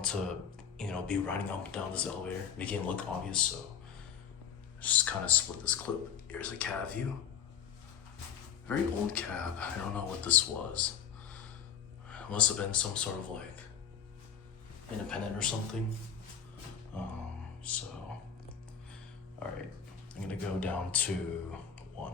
want to, be riding up and down this elevator, making it look obvious, so just kind of split this clip. Here's a cab view. Very old cab. I don't know what this was. It must have been some sort of like independent or something. So, all right, I'm gonna go down to 1.